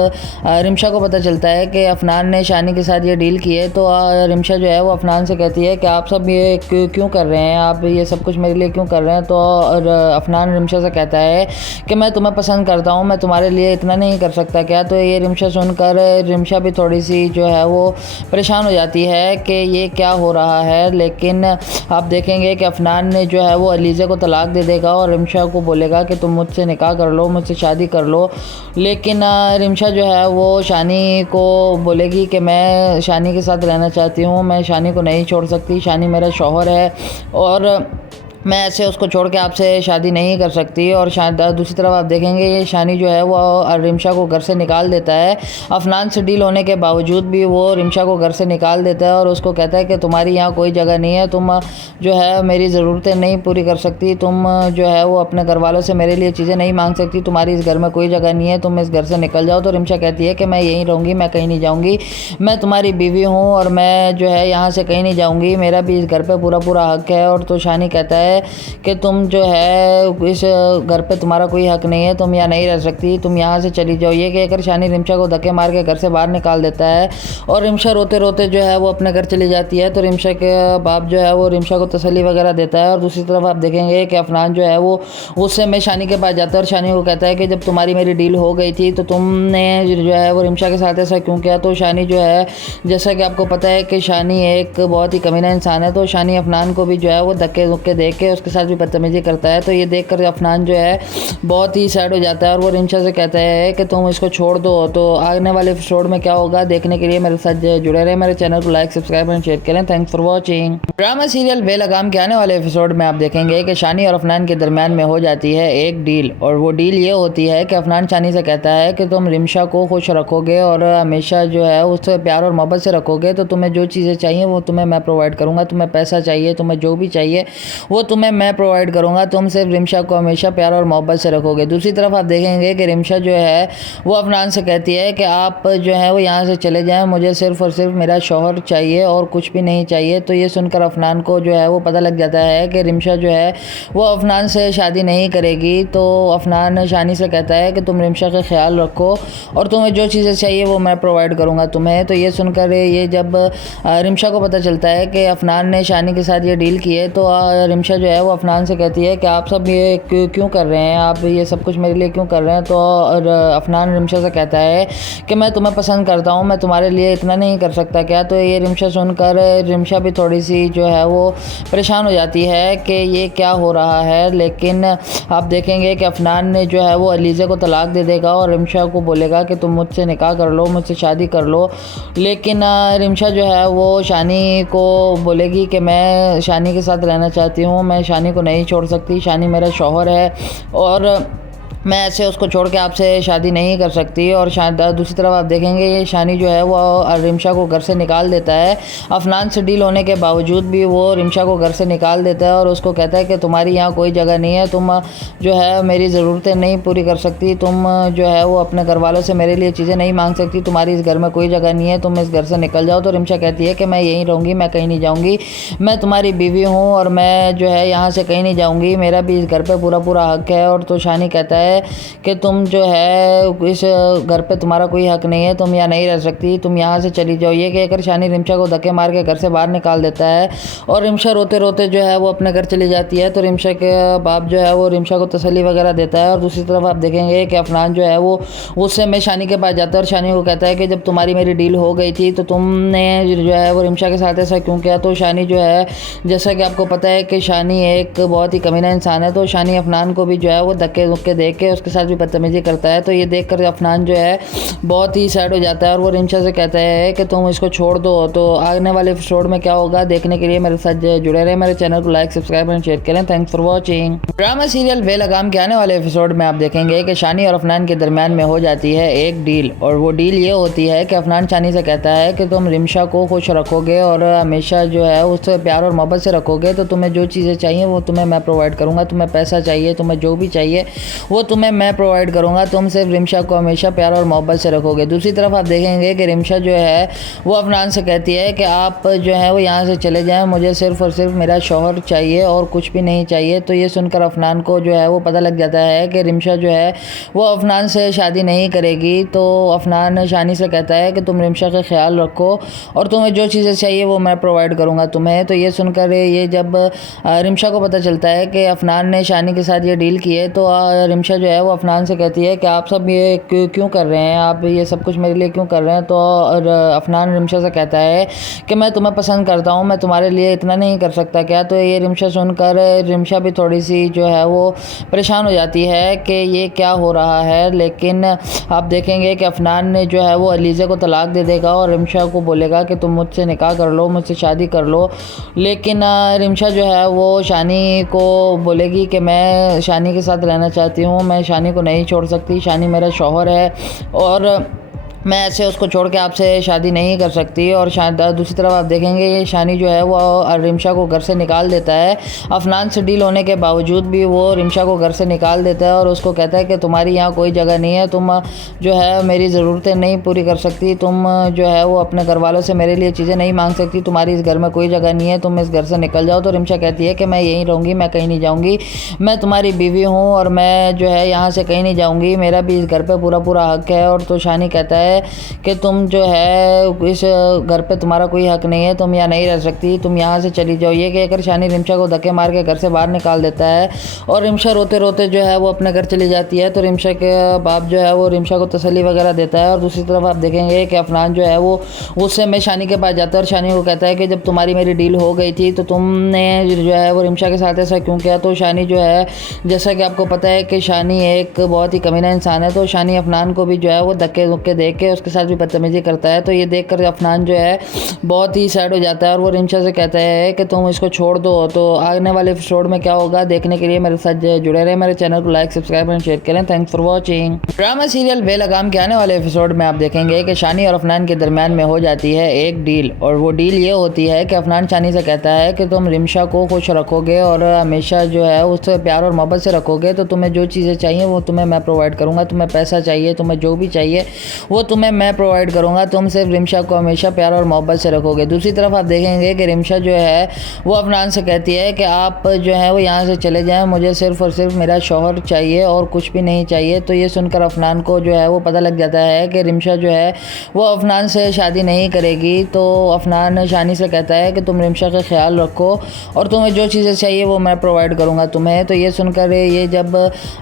रिमशा को पता चलता है कि अफनान ने शानी के साथ ये डील की है तो रिमशा जो है वो अफनान से कहती है कि आप सब ये क्यों कर रहे हैं, आप ये सब कुछ मेरे लिए क्यों कर रहे हैं। तो अफनान रिमशा से कहता है कि मैं तुम्हें पसंद करता हूँ, मैं तुम्हारे लिए इतना नहीं कर सकता क्या। तो ये रिमशा सुनकर रिमशा भी थोड़ी सी जो है वो परेशान हो जाती है कि ये क्या हो रहा है। लेकिन आप देखेंगे कि अफनान ने जो है वो अलीज़ा को तलाक दे देगा और रिमशा को बोलेगा कि तुम मुझसे निकाह कर लो, मुझसे शादी कर लो। लेकिन रिमशा जो है वो शानी को बोलेगी कि मैं शानी के साथ रहना चाहती हूँ, मैं शानी को नहीं छोड़ सकती, शानी मेरा शौहर है और मैं ऐसे उसको छोड़ के आपसे शादी नहीं कर सकती। और दूसरी तरफ आप देखेंगे ये शानी जो है वो रिमशा को घर से निकाल देता है। अफनान से डील होने के बावजूद भी वो रिमशा को घर से निकाल देता है और उसको कहता है कि तुम्हारी यहाँ कोई जगह नहीं है, तुम जो है मेरी ज़रूरतें नहीं पूरी कर सकती, तुम जो है वो अपने घर वालों से मेरे लिए चीज़ें नहीं मांग सकती, तुम्हारी इस घर में कोई जगह नहीं है, तुम इस घर से निकल जाओ। तो रिमशा कहती है कि मैं यहीं रहूँगी, मैं कहीं नहीं जाऊँगी, मैं तुम्हारी बीवी हूँ और मैं जो है यहाँ से कहीं नहीं जाऊँगी, मेरा भी इस घर पर पूरा हक है। और तो शानी कहता है है कि तुम जो है इस घर पे तुम्हारा कोई हक नहीं है, तुम यहाँ नहीं रह सकती, तुम यहाँ से चली जाओ। ये कहकर शानी रिमशा को धक्के मार के घर से बाहर निकाल देता है और रिमशा रोते रोते जो है वो अपने घर चली जाती है। तो रिमशा के बाप जो है वो रिमशा को तसल्ली वगैरह देता है। और दूसरी तरफ आप देखेंगे कि अफनान जो है वो उससे में शानी के पास जाता है और शानी को कहता है कि जब तुम्हारी मेरी डील हो गई थी तो तुमने जो है वो रिमशा के साथ ऐसा क्यों किया। तो शानी जो है, जैसा कि आपको पता है कि शानी एक बहुत ही कमीना इंसान है, तो शानी अफनान को भी जो है वो धक्के धुक्के दे के उसके साथ भी बदतमीजी करता है। तो ये देख कर अफनान जो है बहुत ही सैड हो जाता है और वो रिमशा से कहता है कि तुम इसको छोड़ दो। तो आने वाले एपिसोड में क्या होगा देखने के लिए मेरे साथ जुड़े रहे। मेरे चैनल को लाइक, सब्सक्राइब एंड शेयर करें। Thanks for watching. Drama serial Belgaam के आने वाले एपिसोड में आप देखेंगे कि शानी और अफनान के दरमियान में हो जाती है एक डील, और वो डील ये होती है कि अफनान शानी से कहता है कि तुम रिमशा को खुश रखोगे और हमेशा जो है उससे प्यार और मोहब्बत से रखोगे तो तुम्हें जो चीज़ें चाहिए वो तुम्हें मैं प्रोवाइड करूँगा। तुम्हें पैसा चाहिए, तुम्हें जो भी चाहिए वो तुम्हें मैं प्रोवाइड करूँगा, तुम सिर्फ रिमशा को हमेशा प्यार और मोहब्बत से रखोगे। दूसरी तरफ आप देखेंगे कि रिमशा जो है वो अफनान से कहती है कि आप जो है वो यहाँ से चले जाएं, मुझे सिर्फ और सिर्फ मेरा शौहर चाहिए और कुछ भी नहीं चाहिए। तो ये सुनकर अफनान को जो है वो पता लग जाता है कि रिमशा जो है वो अफनान से शादी नहीं करेगी। तो अफनान शानी से कहता है कि तुम रिमशा का ख्याल रखो और तुम्हें जो चीज़ें चाहिए वो मैं प्रोवाइड करूँगा तुम्हें। तो ये सुनकर ये जब रिमशा को पता चलता है कि अफनान ने शानी के साथ ये डील की है तो रिमशा जो है वो अफनान से कहती है कि आप सब ये क्यों कर रहे हैं, आप ये सब कुछ मेरे लिए क्यों कर रहे हैं। तो अफनान रिमशा से कहता है कि मैं तुम्हें पसंद करता हूँ, मैं तुम्हारे लिए इतना नहीं कर सकता क्या। तो ये रिमशा सुनकर रिमशा भी थोड़ी सी जो है वो परेशान हो जाती है कि ये क्या हो रहा है। लेकिन आप देखेंगे कि अफनान ने जो है वो अलीज़ा को तलाक दे देगा और रिमशा को बोलेगा कि तुम मुझसे निकाह कर लो, मुझसे शादी कर लो। लेकिन रिमशा जो है वो शानी को बोलेगी कि मैं शानी के साथ रहना चाहती हूँ, मैं शानी को नहीं छोड़ सकती, शानी मेरा शौहर है और मैं ऐसे उसको छोड़ के आपसे शादी नहीं कर सकती। और दूसरी तरफ आप देखेंगे ये शानी जो है वो रिमशा को घर से निकाल देता है। अफनान से डील होने के बावजूद भी वो रिमशा को घर से निकाल देता है और उसको कहता है कि तुम्हारी यहाँ कोई जगह नहीं है, तुम जो है मेरी ज़रूरतें नहीं पूरी कर सकती, तुम जो है वो अपने घर वालों से मेरे लिए चीज़ें नहीं मांग सकती, तुम्हारी इस घर में कोई जगह नहीं है, तुम इस घर से निकल जाओ। तो रिमशा कहती है कि मैं यहीं रहूँगी, मैं कहीं नहीं जाऊँगी, मैं तुम्हारी बीवी हूँ और मैं जो है यहाँ से कहीं नहीं जाऊँगी, मेरा भी इस घर पर पूरा हक है। और तो शानी कहता है कि तुम जो है इस घर पे तुम्हारा कोई हक नहीं है, तुम यहाँ नहीं रह सकती, तुम यहाँ से चली जाओ। ये कहकर शानी रिमशा को धक्के मार के घर से बाहर निकाल देता है और रिमशा रोते रोते जो है वो अपने घर चली जाती है। तो रिमशा के बाप जो है वो रिमशा को तसल्ली वगैरह देता है। और दूसरी तरफ आप देखेंगे कि अफनान जो है वो उससे में शानी के पास जाता है और शानी को कहता है कि जब तुम्हारी मेरी डील हो गई थी तो तुमने जो है वो रिमशा के साथ ऐसा क्यों किया। तो शानी जो है, जैसा कि आपको पता है कि शानी एक बहुत ही कमीना इंसान है, तो शानी अफनान को भी जो है वो धक्के धुक्के दे के उसके साथ भी बदतमीजी करता है। तो ये देखकर अफनान जो है बहुत ही सैड हो जाता है और वो रिमशा से कहता है कि तुम इसको छोड़ दो। तो आने वाले एपिसोड में क्या होगा देखने के लिए मेरे साथ जुड़े रहे। मेरे चैनल को लाइक, सब्सक्राइब एंड शेयर करें। Thanks for watching. Drama serial Belgaam के आने वाले एपिसोड में आप देखेंगे कि शानी और अफनान के दरमियान में हो जाती है एक डील, और वो डील ये होती है कि अफनान शानी से कहता है कि तुम रिमशा को खुश रखोगे और हमेशा जो है उससे प्यार और मोहब्बत से रखोगे तो तुम्हें जो चीज़ें चाहिए वो तुम्हें मैं प्रोवाइड करूँगा, तुम्हें पैसा चाहिए, तुम्हें जो भी चाहिए वो तुम्हें मैं प्रोवाइड करूँगा, तुम सिर्फ रिमशा को हमेशा प्यार और मोहब्बत से रखोगे। दूसरी तरफ आप देखेंगे कि रिमशा जो है वो अफनान से कहती है कि आप जो है वो यहाँ से चले जाएं, मुझे सिर्फ और सिर्फ मेरा शौहर चाहिए और कुछ भी नहीं चाहिए। तो ये सुनकर अफनान को जो है वो पता लग जाता है कि रिमशा जो है वो अफनान से शादी नहीं करेगी। तो अफनान शानी से कहता है कि तुम रिमशा का ख्याल रखो और तुम्हें जो चीज़ें चाहिए वो मैं प्रोवाइड करूँगा तुम्हें। तो ये सुनकर ये जब रिमशा को पता चलता है कि अफनान ने शानी के साथ ये डील की है तो रिमशा जो है वो अफनान से कहती है कि आप सब ये क्यों कर रहे हैं, आप ये सब कुछ मेरे लिए क्यों कर रहे हैं। तो अफनान रिमशा से कहता है कि मैं तुम्हें पसंद करता हूँ, मैं तुम्हारे लिए इतना नहीं कर सकता क्या। तो ये रिमशा सुनकर रिमशा भी थोड़ी सी जो है वो परेशान हो जाती है कि ये क्या हो रहा है। लेकिन आप देखेंगे कि अफनान ने जो है वो अलीज़ा को तलाक दे देगा और रिमशा को बोलेगा कि तुम मुझसे निकाह कर लो, मुझसे शादी कर लो। लेकिन रिमशा जो है वो शानी को बोलेगी कि मैं शानी के साथ रहना चाहती हूँ, मैं शानी को नहीं छोड़ सकती, शानी मेरा शौहर है। और मैं ऐसे उसको छोड़ के आपसे शादी नहीं कर सकती। और दूसरी तरफ आप देखेंगे ये शानी जो है वो रिमशा को घर से निकाल देता है। अफनान से डील होने के बावजूद भी वो रिमशा को घर से निकाल देता है और उसको कहता है कि तुम्हारी यहाँ कोई जगह नहीं है, तुम जो है मेरी ज़रूरतें नहीं पूरी कर सकती, तुम जो है वो अपने घर वालों से मेरे लिए चीज़ें नहीं मांग सकती, तुम्हारी इस घर में कोई जगह नहीं है, तुम इस घर से निकल जाओ। तो रिमशा कहती है कि मैं यहीं रहूँगी, मैं कहीं नहीं जाऊँगी, मैं तुम्हारी बीवी हूँ और मैं जो है यहाँ से कहीं नहीं जाऊँगी, मेरा भी इस घर पर पूरा हक है। और तो शानी कहता है कि तुम जो है इस घर पे तुम्हारा कोई हक नहीं है, तुम यहाँ नहीं रह सकती, तुम यहाँ से चली जाओ। ये कहकर शानी रिमशा को धक्के मार के घर से बाहर निकाल देता है और रिमशा रोते रोते जो है वो अपने घर चली जाती है। तो रिमशा के बाप जो है वो रिमशा को तसल्ली वगैरह देता है। और दूसरी तरफ आप देखेंगे कि अफनान जो है वो उससे में शानी के पास जाता है और शानी को कहता है कि जब तुम्हारी मेरी डील हो गई थी तो तुमने जो है वो रिमशा के साथ ऐसा क्यों किया। तो शानी जो है, जैसा कि आपको पता है कि शानी एक बहुत ही कमीना इंसान है, तो शानी अफनान को भी जो है वो धक्के धुक्के दे के उसके साथ भी बदतमीजी करता है। तो ये देखकर अफनान जो है बहुत ही सैड हो जाता है और वो रिमशा से कहता है कि तुम इसको छोड़ दो। तो आने वाले एपिसोड में क्या होगा देखने के लिए मेरे साथ जुड़े रहे। मेरे चैनल को लाइक, सब्सक्राइब एंड शेयर करें। Thanks for watching. Drama serial Belgaam के आने वाले एपिसोड में आप देखेंगे कि शानी और अफनान के दरमियान में हो जाती है एक डील, और वो डील ये होती है कि अफनान शानी से कहता है कि तुम रिमशा को खुश रखोगे और हमेशा जो है उससे प्यार और मोहब्बत से रखोगे तो तुम्हें जो चीज़ें चाहिए वो तुम्हें मैं प्रोवाइड करूँगा, तुम्हें पैसा चाहिए, तुम्हें जो भी चाहिए वो तुम्हें मैं प्रोवाइड करूँगा, तुम सिर्फ रिमशा को हमेशा प्यार और मोहब्बत से रखोगे। दूसरी तरफ आप देखेंगे कि रिमशा जो है वो अफनान से कहती है कि आप जो है वो यहाँ से चले जाएं, मुझे सिर्फ और सिर्फ मेरा शौहर चाहिए और कुछ भी नहीं चाहिए। तो ये सुनकर अफनान को जो है वो पता लग जाता है कि रिमशा जो है वो अफनान से शादी नहीं करेगी। तो अफनान शानी से कहता है कि तुम रिमशा का ख्याल रखो और तुम्हें जो चीज़ें चाहिए वो मैं प्रोवाइड करूँगा तुम्हें। तो ये सुनकर ये जब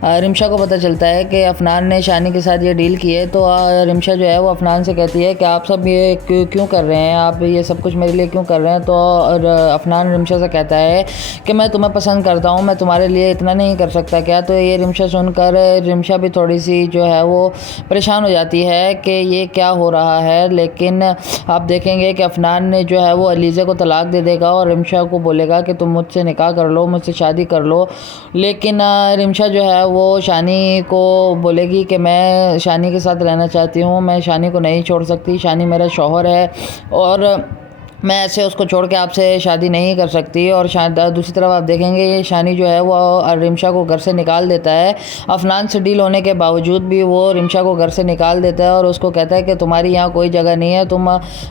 रिमशा को पता चलता है कि अफनान ने शानी के साथ ये डील की है तो रिमशा जो है वो अफनान से कहती है कि आप सब ये क्यों कर रहे हैं, आप ये सब कुछ मेरे लिए क्यों कर रहे हैं। तो अफनान रिमशा से कहता है कि मैं तुम्हें पसंद करता हूँ, मैं तुम्हारे लिए इतना नहीं कर सकता क्या। तो ये रिमशा सुनकर रिमशा भी थोड़ी सी जो है वो परेशान हो जाती है कि ये क्या हो रहा है। लेकिन आप देखेंगे कि अफनान ने जो है वो अलीज़ा को तलाक दे देगा और रिमशा को बोलेगा कि तुम मुझसे निकाह कर लो, मुझसे शादी कर लो। लेकिन रिमशा जो है वो शानी को बोलेगी कि मैं शानी के साथ रहना चाहती हूँ, मैं शानी को नहीं छोड़ सकती, शानी मेरा शौहर है और मैं ऐसे उसको छोड़ के आपसे शादी नहीं कर सकती। और दूसरी तरफ आप देखेंगे ये शानी जो है वो रिमशा को घर से निकाल देता है। अफनान से डील होने के बावजूद भी वो रिमशा को घर से निकाल देता है और उसको कहता है कि तुम्हारी यहाँ कोई जगह नहीं है, तुम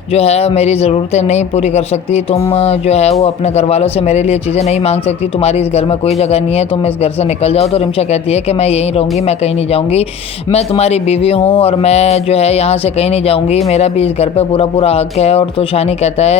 जो है मेरी ज़रूरतें नहीं पूरी कर सकती, तुम जो है वो अपने घर वालों से मेरे लिए चीज़ें नहीं मांग सकती, तुम्हारी इस घर में कोई जगह नहीं है, तुम इस घर से निकल जाओ। तो रिमशा कहती है कि मैं यहीं रहूँगी, मैं कहीं नहीं जाऊँगी, मैं तुम्हारी बीवी हूँ और मैं जो है यहाँ से कहीं नहीं जाऊँगी, मेरा भी इस घर पर पूरा हक है। और तो शानी कहता है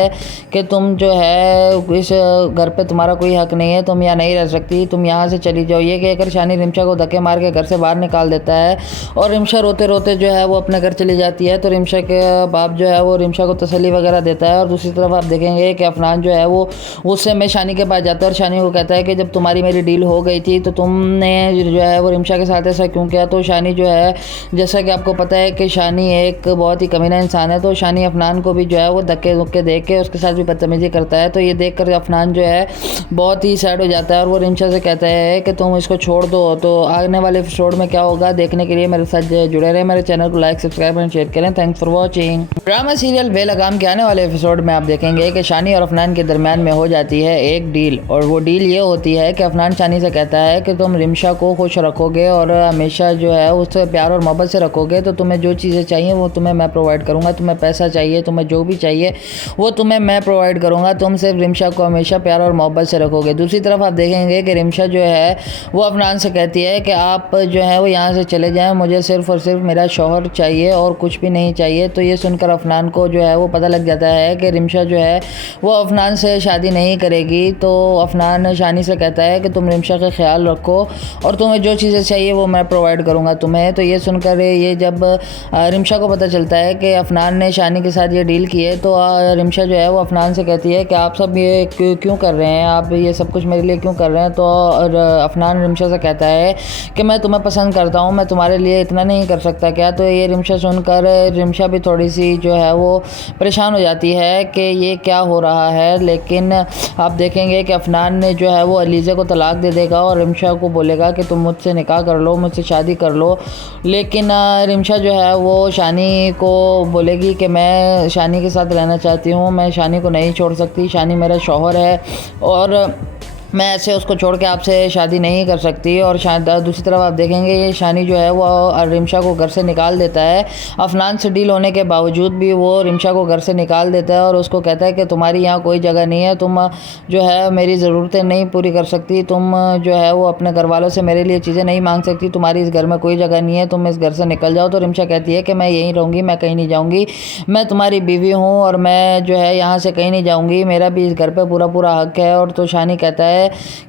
कि तुम जो है इस घर पे तुम्हारा कोई हक नहीं है, तुम यहाँ नहीं रह सकती, तुम यहाँ से चली जाओ। ये कहकर शानी रिमशा को धक्के मार के घर से बाहर निकाल देता है और रिमशा रोते रोते जो है वो अपने घर चली जाती है। तो रिमशा के बाप जो है वो रिमशा को तसल्ली वगैरह देता है। और दूसरी तरफ आप देखेंगे कि अफनान जो है वो उससे में शानी के पास जाता है और शानी को कहता है कि जब तुम्हारी मेरी डील हो गई थी तो तुमने जो है वो रिमशा के साथ ऐसा क्यों किया। तो शानी जो है, जैसा कि आपको पता है कि शानी एक बहुत ही कमीना इंसान है, तो शानी अफनान को भी जो है वो धक्के धुक्के दे के उसके साथ भी बदतमीजी करता है। तो ये देखकर अफनान जो है बहुत ही सैड हो जाता है और वो रिमशा से कहता है कि तुम इसको छोड़ दो। तो आने वाले एपिसोड में क्या होगा देखने के लिए मेरे साथ जुड़े रहे। मेरे चैनल को लाइक, सब्सक्राइब एंड शेयर करें। Thanks for watching. Drama serial Belgaam के आने वाले एपिसोड में आप देखेंगे कि शानी और अफनान के दरमियान में हो जाती है एक डील, और वो डील ये होती है कि अफनान शानी से कहता है कि तुम रिमशा को खुश रखोगे और हमेशा जो है उससे प्यार और मोहब्बत से रखोगे तो तुम्हें जो चीज़ें चाहिए वो तुम्हें मैं प्रोवाइड करूँगा, तुम्हें पैसा चाहिए, तुम्हें जो भी चाहिए वो तुम्हें मैं प्रोवाइड करूँगा, तुम सिर्फ रिमशा को हमेशा प्यार और मोहब्बत से रखोगे। दूसरी तरफ आप देखेंगे कि रिमशा जो है वो अफनान से कहती है कि आप जो है वो यहाँ से चले जाएं, मुझे सिर्फ और सिर्फ मेरा शौहर चाहिए और कुछ भी नहीं चाहिए। तो ये सुनकर अफनान को जो है वो पता लग जाता है कि रिमशा जो है वो अफनान से शादी नहीं करेगी। तो अफनान शानी से कहता है कि तुम रिमशा का ख्याल रखो और तुम्हें जो चीज़ें चाहिए वो मैं प्रोवाइड करूँगा तुम्हें। तो ये सुनकर ये जब रिमशा को पता चलता है कि अफनान ने शानी के साथ ये डील की है तो रिमशा जो है वो अफनान से कहती है कि आप सब ये क्यों कर रहे हैं, आप ये सब कुछ मेरे लिए क्यों कर रहे हैं। तो अफनान रिमशा से कहता है कि मैं तुम्हें पसंद करता हूँ, मैं तुम्हारे लिए इतना नहीं कर सकता क्या। तो ये रिमशा सुनकर रिमशा भी थोड़ी सी जो है वो परेशान हो जाती है कि ये क्या हो रहा है। लेकिन आप देखेंगे कि अफनान ने जो है वो अलीज़ा को तलाक दे देगा और रिमशा को बोलेगा कि तुम मुझसे निकाह कर लो, मुझसे शादी कर लो। लेकिन रिमशा जो है वो शानी को बोलेगी कि मैं शानी के साथ रहना चाहती हूँ, मैं शानी को नहीं छोड़ सकती, शानी मेरा शौहर है और मैं ऐसे उसको छोड़ के आपसे शादी नहीं कर सकती। और दूसरी तरफ आप देखेंगे ये शानी जो है वो रिमशा को घर से निकाल देता है। अफनान से डील होने के बावजूद भी वो रिमशा को घर से निकाल देता है और उसको कहता है कि तुम्हारी यहाँ कोई जगह नहीं है, तुम जो है मेरी ज़रूरतें नहीं पूरी कर सकती, तुम जो है वो अपने घर वालों से मेरे लिए चीज़ें नहीं मांग सकती, तुम्हारी इस घर में कोई जगह नहीं है, तुम इस घर से निकल जाओ। तो रिमशा कहती है कि मैं यहीं रहूँगी, मैं कहीं नहीं जाऊँगी, मैं तुम्हारी बीवी हूँ और मैं जो है यहाँ से कहीं नहीं जाऊँगी, मेरा भी इस घर पर पूरा हक है। और तो शानी कहता है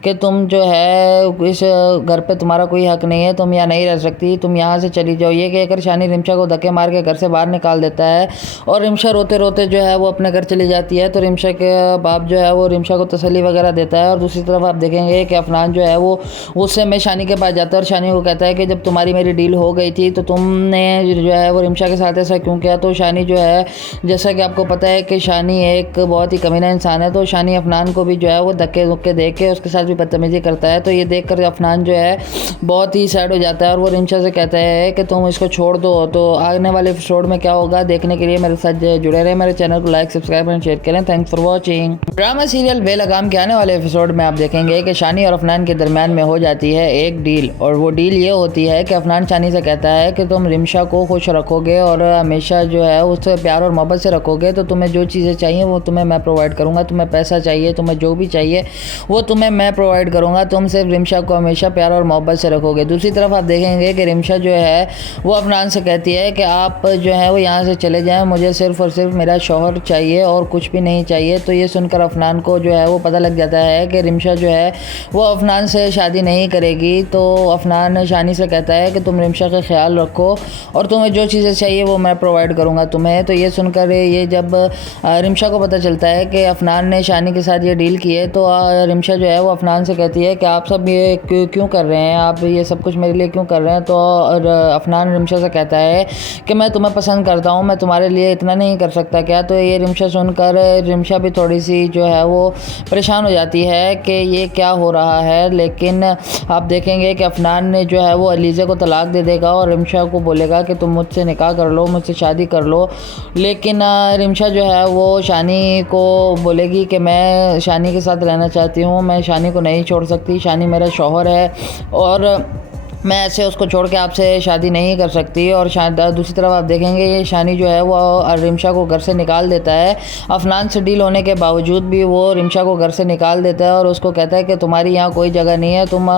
कि तुम जो है इस घर पे तुम्हारा कोई हक नहीं है, तुम यहाँ नहीं रह सकती, तुम यहाँ से चली जाओ। ये कहकर शानी रिमशा को धक्के मार के घर से बाहर निकाल देता है और रिमशा रोते रोते जो है वो अपने घर चली जाती है। तो रिमशा के बाप जो है वो रिमशा को तसल्ली वगैरह देता है। और दूसरी तरफ आप देखेंगे कि अफनान जो है वो उससे में शानी के पास जाता है और शानी को कहता है कि जब तुम्हारी मेरी डील हो गई थी तो तुमने जो है वो रिमशा के साथ ऐसा क्यों किया। तो शानी जो है, जैसा कि आपको पता है कि शानी एक बहुत ही कमीना इंसान है, तो शानी अफनान को भी जो है वो धक्के धुक्के दे के उसके साथ भी बदतमीजी करता है। तो ये देखकर अफनान जो है बहुत ही सैड हो जाता है और वो रिमशा से कहता है कि तुम इसको छोड़ दो। तो आने वाले एपिसोड में क्या होगा देखने के लिए मेरे साथ जुड़े रहे, मेरे चैनल को लाइक सब्सक्राइब एंड शेयर करें। Thanks for watching. Drama serial Belgaam के आने वाले एपिसोड में आप देखेंगे कि शानी और अफनान के दरमियान में हो जाती है एक डील, और वो डील ये होती है कि अफनान शानी से कहता है कि तुम रिमशा को खुश रखोगे और हमेशा जो है उससे प्यार और मोहब्बत से रखोगे, तो तुम्हें जो चीज़ें चाहिए वो तुम्हें मैं प्रोवाइड करूँगा, तुम्हें पैसा चाहिए, तुम्हें जो भी चाहिए वो तुम्हें मैं प्रोवाइड करूँगा, तुम सिर्फ रिमशा को हमेशा प्यार और मोहब्बत से रखोगे। दूसरी तरफ आप देखेंगे कि रिमशा जो है वो अफनान से कहती है कि आप जो है वो यहाँ से चले जाएं, मुझे सिर्फ और सिर्फ मेरा शौहर चाहिए और कुछ भी नहीं चाहिए। तो ये सुनकर अफनान को जो है वो पता लग जाता है कि रिमशा जो है वो अफनान से शादी नहीं करेगी। तो अफनान शानी से कहता है कि तुम रिमशा का ख्याल रखो और तुम्हें जो चीज़ें चाहिए वो मैं प्रोवाइड करूँगा तुम्हें। तो ये सुनकर ये जब रिमशा को पता चलता है कि अफनान ने शानी के साथ ये डील की है, तो रिमशा जो है वो अफनान से कहती है कि आप सब ये क्यों कर रहे हैं, आप ये सब कुछ मेरे लिए क्यों कर रहे हैं। तो अफनान रिमशा से कहता है कि मैं तुम्हें पसंद करता हूँ, मैं तुम्हारे लिए इतना नहीं कर सकता क्या। तो ये रिमशा सुनकर रिमशा भी थोड़ी सी जो है वो परेशान हो जाती है कि ये क्या हो रहा है। लेकिन आप देखेंगे कि अफनान ने जो है वो अलीज़ा को तलाक दे देगा और रिमशा को बोलेगा कि तुम मुझसे निकाह कर लो, मुझसे शादी कर लो। लेकिन रिमशा जो है वो शानी को बोलेगी कि मैं शानी के साथ रहना चाहती हूँ, मैं शानी को नहीं छोड़ सकती, शानी मेरा शौहर है और मैं ऐसे उसको छोड़ के आपसे शादी नहीं कर सकती। और दूसरी तरफ आप देखेंगे ये शानी जो है वो रिमशा को घर से निकाल देता है। अफनान से डील होने के बावजूद भी वो रिमशा को घर से निकाल देता है और उसको कहता है कि तुम्हारी यहाँ कोई जगह नहीं है, तुम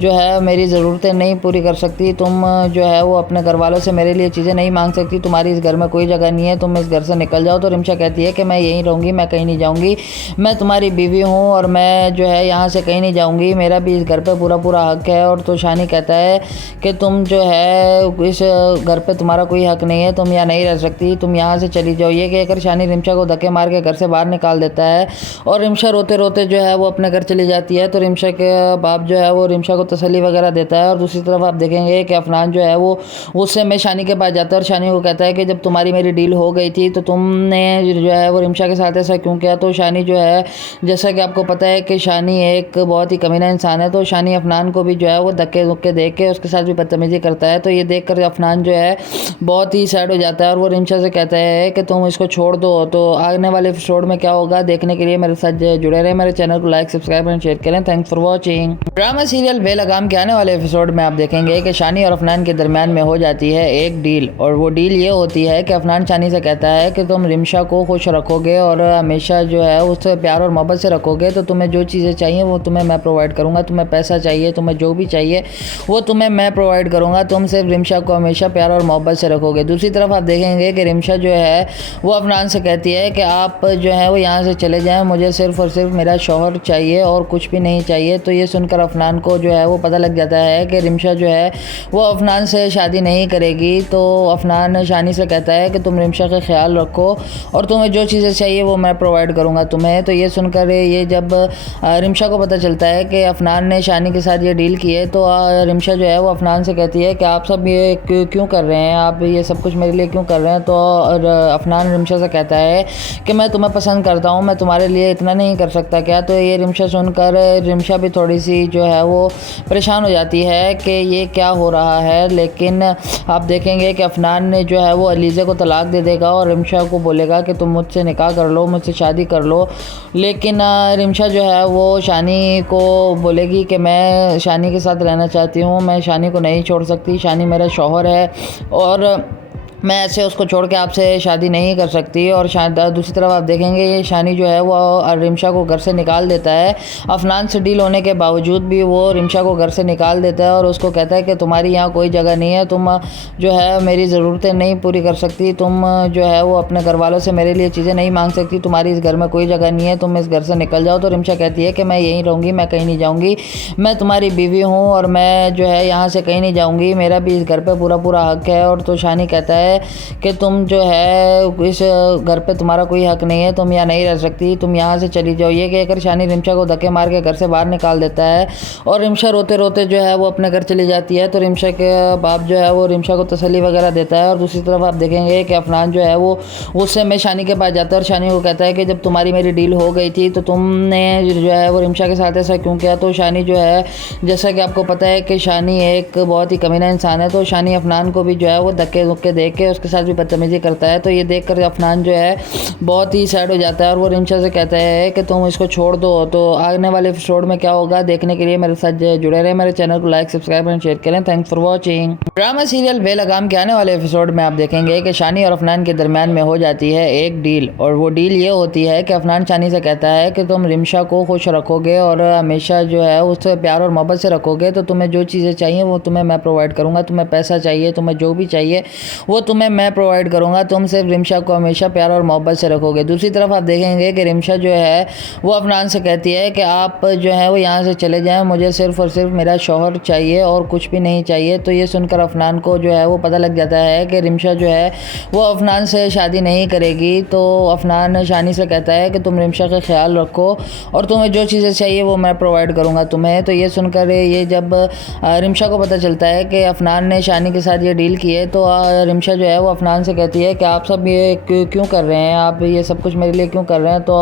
जो है मेरी ज़रूरतें नहीं पूरी कर सकती, तुम जो है वो अपने घर वालों से मेरे लिए चीज़ें नहीं मांग सकती, तुम्हारी इस घर में कोई जगह नहीं है, तुम इस घर से निकल जाओ। तो रिमशा कहती है कि मैं यहीं रहूँगी, मैं कहीं नहीं जाऊँगी, मैं तुम्हारी बीवी हूँ और मैं जो है यहाँ से कहीं नहीं जाऊँगी, मेरा भी इस घर पर पूरा हक है। और तो शानी कहता है कि तुम जो है इस घर पे तुम्हारा कोई हक नहीं है, तुम यहाँ नहीं रह सकती, तुम यहाँ से चली जाओ। ये कहकर शानी रिमशा को धक्के मार के घर से बाहर निकाल देता है और रिमशा रोते रोते जो है वो अपने घर चली जाती है। तो रिमशा के बाप जो है वो रिमशा को तसल्ली वगैरह देता है। और दूसरी तरफ आप देखेंगे कि अफनान जो है वो उससे में शानी के पास जाता है और शानी को कहता है कि जब तुम्हारी मेरी डील हो गई थी तो तुमने जो है वो रिमशा के साथ ऐसा क्यों किया। तो शानी जो है, जैसा कि आपको पता है कि शानी एक बहुत ही कमीना इंसान है, तो शानी अफनान को भी जो है वो धक्के धुक्के दे के उसके साथ भी बदतमीजी करता है। तो ये देखकर अफनान जो है बहुत ही सैड हो जाता है और वो रिमशा से कहता है कि तुम इसको छोड़ दो। तो आने वाले एपिसोड में क्या होगा देखने के लिए मेरे साथ जुड़े रहे, मेरे चैनल को लाइक सब्सक्राइब एंड शेयर करें। Thanks for watching. Drama serial Belgaam के आने वाले एपिसोड में आप देखेंगे कि शानी और अफनान के दरमियान में हो जाती है एक डील, और वो डील ये होती है कि अफनान शानी से कहता है कि तुम रिमशा को खुश रखोगे और हमेशा जो है उससे प्यार और मोहब्बत से रखोगे, तो तुम्हें जो चीज़ें चाहिए वो तुम्हें मैं प्रोवाइड करूँगा, तुम्हें पैसा चाहिए, तुम्हें जो भी चाहिए वो तुम्हें मैं प्रोवाइड करूँगा, तुम सिर्फ रिमशा को हमेशा प्यार और मोहब्बत से रखोगे। दूसरी तरफ आप देखेंगे कि रिमशा जो है वो अफनान से कहती है कि आप जो है वो यहाँ से चले जाएं, मुझे सिर्फ और सिर्फ मेरा शौहर चाहिए और कुछ भी नहीं चाहिए। तो ये सुनकर अफनान को जो है वो पता लग जाता है कि रिमशा जो है वो अफनान से शादी नहीं करेगी। तो अफनान शानी से कहता है कि तुम रिमशा का ख्याल रखो और तुम्हें जो चीज़ें चाहिए वो मैं प्रोवाइड करूँगा तुम्हें। तो ये सुनकर ये जब रिमशा को पता चलता है कि अफनान ने शानी के साथ ये डील की है, तो रिमशा जो है वो अफनान से कहती है कि आप सब ये क्यों कर रहे हैं, आप ये सब कुछ मेरे लिए क्यों कर रहे हैं। तो अफनान रिमशा से कहता है कि मैं तुम्हें पसंद करता हूँ, मैं तुम्हारे लिए इतना नहीं कर सकता क्या। तो ये रिमशा सुनकर रिमशा भी थोड़ी सी जो है वो परेशान हो जाती है कि ये क्या हो रहा है। लेकिन आप देखेंगे कि अफनान ने जो है वो अलीज़ा को तलाक दे देगा और रिमशा को बोलेगा कि तुम मुझसे निकाह कर लो, मुझसे शादी कर लो। लेकिन रिमशा जो है वो शानी को बोलेगी कि मैं शानी के साथ रहना चाहती हूँ, मैं शानी को नहीं छोड़ सकती, शानी मेरा शौहर है और मैं ऐसे उसको छोड़ के आपसे शादी नहीं कर सकती। और दूसरी तरफ आप देखेंगे ये शानी जो है वो रिमशा को घर से निकाल देता है। अफनान से डील होने के बावजूद भी वो रिमशा को घर से निकाल देता है और उसको कहता है कि तुम्हारी यहाँ कोई जगह नहीं है, तुम जो है मेरी ज़रूरतें नहीं पूरी कर सकती, तुम जो है वो अपने घर वालों से मेरे लिए चीज़ें नहीं मांग सकती, तुम्हारी इस घर में कोई जगह नहीं है, तुम इस घर से निकल जाओ। तो रिमशा कहती है कि मैं यहीं रहूँगी, मैं कहीं नहीं जाऊँगी, मैं तुम्हारी बीवी हूँ और मैं जो है यहाँ से कहीं नहीं जाऊँगी, मेरा भी इस घर पर पूरा हक है। और तो शानी कहता है कि तुम जो है इस घर पे तुम्हारा कोई हक नहीं है, तुम यहाँ नहीं रह सकती, तुम यहाँ से चली जाओ। ये कहकर शानी रिमशा को धक्के मार के घर से बाहर निकाल देता है और रिमशा रोते रोते जो है वो अपने घर चली जाती है। तो रिमशा के बाप जो है वो रिमशा को तसल्ली वगैरह देता है। और दूसरी तरफ आप देखेंगे कि अफनान जो है वो उससे में शानी के पास जाता है और शानी को कहता है कि जब तुम्हारी मेरी डील हो गई थी तो तुमने जो है वो रिमशा के साथ ऐसा क्यों किया। तो शानी जो है, जैसा कि आपको पता है कि शानी एक बहुत ही कमीना इंसान है, तो शानी अफनान को भी जो है वो धक्के धुक्के दे के उसके साथ भी बदतमीजी करता है। तो ये देखकर अफनान जो है बहुत ही सैड हो जाता है और वो रिमशा से कहता है कि तुम इसको छोड़ दो। तो आने वाले एपिसोड में क्या होगा देखने के लिए मेरे साथ जुड़े रहे, मेरे चैनल को लाइक सब्सक्राइब एंड शेयर करें। Thanks for watching. Drama serial Belgaam के आने वाले एपिसोड में आप देखेंगे कि शानी और अफनान के दरमियान में हो जाती है एक डील, और वो डील ये होती है कि अफनान शानी से कहता है कि तुम रिमशा को खुश रखोगे और हमेशा जो है उससे प्यार और मोहब्बत से रखोगे, तो तुम्हें जो चीज़ें चाहिए वो तुम्हें मैं प्रोवाइड करूँगा, तुम्हें पैसा चाहिए, तुम्हें जो भी चाहिए वो तुम्हें मैं प्रोवाइड करूँगा, तुम सिर्फ रिमशा को हमेशा प्यार और मोहब्बत से रखोगे। दूसरी तरफ आप देखेंगे कि रिमशा जो है वो अफनान से कहती है कि आप जो है वो यहाँ से चले जाएं, मुझे सिर्फ और सिर्फ मेरा शौहर चाहिए और कुछ भी नहीं चाहिए। तो ये सुनकर अफनान को जो है वो पता लग जाता है कि रिमशा जो है वो अफनान से शादी नहीं करेगी। तो अफनान शानी से कहता है कि तुम रिमशा का ख्याल रखो और तुम्हें जो चीज़ें चाहिए वो मैं प्रोवाइड करूँगा तुम्हें। तो ये सुनकर ये जब रिमशा को पता चलता है कि अफनान ने शानी के साथ ये डील की है, तो रिमशा जो है वो अफनान से कहती है कि आप सब ये क्यों कर रहे हैं, आप ये सब कुछ मेरे लिए क्यों कर रहे हैं। तो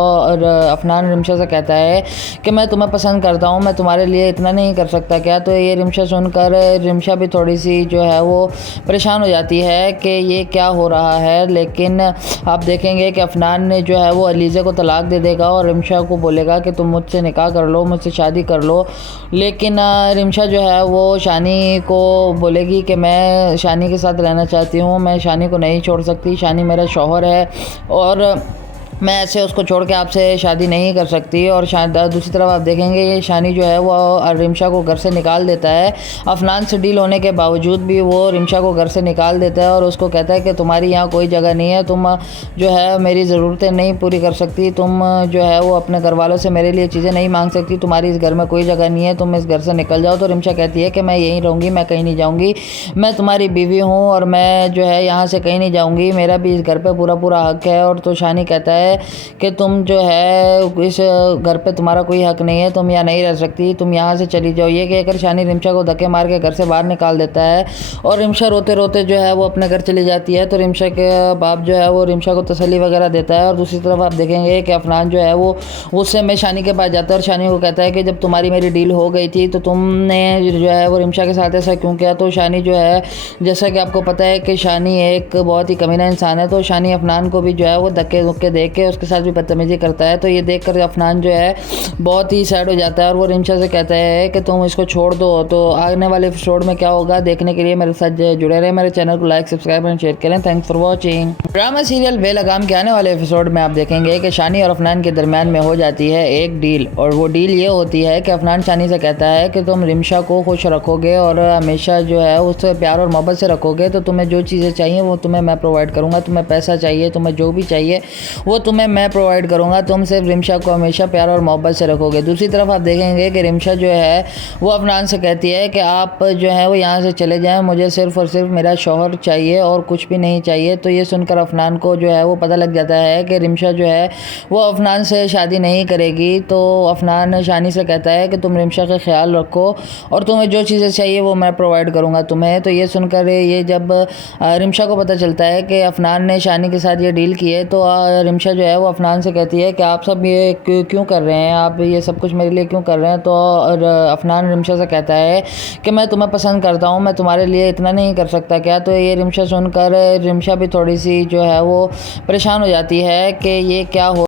अफनान रिमशा से कहता है कि मैं तुम्हें पसंद करता हूँ, मैं तुम्हारे लिए इतना नहीं कर सकता क्या। तो ये रिमशा सुनकर रिमशा भी थोड़ी सी जो है वो परेशान हो जाती है कि ये क्या हो रहा है। लेकिन आप देखेंगे कि अफनान ने जो है वो अलीज़ा को तलाक दे देगा और रिमशा को बोलेगा कि तुम मुझसे निकाह कर लो, मुझसे शादी कर लो। लेकिन रिमशा जो है वो शानी को बोलेगी कि मैं शानी के साथ रहना चाहती हूँ, मैं शानी को नहीं छोड़ सकती, शानी मेरा शौहर है और मैं ऐसे उसको छोड़ के आपसे शादी नहीं कर सकती। और दूसरी तरफ आप देखेंगे ये शानी जो है वो रिमशा को घर से निकाल देता है। अफनान से डील होने के बावजूद भी वो रिमशा को घर से निकाल देता है और उसको कहता है कि तुम्हारी यहाँ कोई जगह नहीं है, तुम जो है मेरी ज़रूरतें नहीं पूरी कर सकती, तुम जो है वो अपने घर वालों से मेरे लिए चीज़ें नहीं मांग सकती, तुम्हारी इस घर में कोई जगह नहीं है, तुम इस घर से निकल जाओ। तो रिमशा कहती है कि मैं यहीं रहूँगी, मैं कहीं नहीं जाऊँगी, मैं तुम्हारी बीवी हूँ और मैं जो है यहाँ से कहीं नहीं जाऊँगी, मेरा भी इस घर पर पूरा हक है। और तो शानी कहता है कि तुम जो है इस घर पे तुम्हारा कोई हक नहीं है, तुम यहाँ नहीं रह सकती, तुम यहाँ से चली जाओ। ये कहकर शानी रिमशा को धक्के मार के घर से बाहर निकाल देता है और रिमशा रोते रोते जो है वो अपने घर चली जाती है। तो रिमशा के बाप जो है वो रिमशा को तसल्ली वगैरह देता है। और दूसरी तरफ आप देखेंगे कि अफनान जो है वो उससे में शानी के पास जाता है और शानी को कहता है कि जब तुम्हारी मेरी डील हो गई थी तो तुमने जो है वो रिमशा के साथ ऐसा क्यों किया। तो शानी जो है, जैसा कि आपको पता है कि शानी एक बहुत ही कमीना इंसान है, तो शानी अफनान को भी जो है वो धक्के धुक्के दे के उसके साथ भी बदतमीजी करता है। तो ये देखकर अफनान जो है बहुत ही सैड हो जाता है और वो रिमशा से कहता है कि तुम इसको छोड़ दो। तो आने वाले एपिसोड में क्या होगा देखने के लिए मेरे साथ जुड़े रहे। मेरे चैनल को लाइक, सब्सक्राइब एंड शेयर करें। Thanks for watching. Drama serial Belgaam के आने वाले एपिसोड में आप देखेंगे कि शानी और अफनान के दरमियान में हो जाती है एक डील, और वो डील ये होती है कि अफनान शानी से कहता है कि तुम रिमशा को खुश रखोगे और हमेशा जो है उससे प्यार और मोहब्बत से रखोगे तो तुम्हें जो चीज़ें चाहिए वो तुम्हें मैं प्रोवाइड करूँगा। तुम्हें पैसा चाहिए, तुम्हें जो भी चाहिए वो तुम्हें मैं प्रोवाइड करूँगा। तुम सिर्फ रिमशा को हमेशा प्यार और मोहब्बत से रखोगे। दूसरी तरफ आप देखेंगे कि रिमशा जो है वो अफनान से कहती है कि आप जो है वो यहाँ से चले जाएं, मुझे सिर्फ और सिर्फ मेरा शौहर चाहिए और कुछ भी नहीं चाहिए। तो ये सुनकर अफनान को जो है वो पता लग जाता है कि रिमशा जो है वो अफनान से शादी नहीं करेगी। तो अफनान शानी से कहता है कि तुम रिमशा का ख्याल रखो और तुम्हें जो चीज़ें चाहिए वो मैं प्रोवाइड करूँगा तुम्हें। तो ये सुनकर ये जब रिमशा को पता चलता है कि अफनान ने शानी के साथ ये डील की है तो रिमशा जो है वो अफनान से कहती है कि आप सब ये क्यों कर रहे हैं, आप ये सब कुछ मेरे लिए क्यों कर रहे हैं। तो अफनान रिमशा से कहता है कि मैं तुम्हें पसंद करता हूँ, मैं तुम्हारे लिए इतना नहीं कर सकता क्या। तो ये रिमशा सुनकर रिमशा भी थोड़ी सी जो है वो परेशान हो जाती है कि ये क्या हो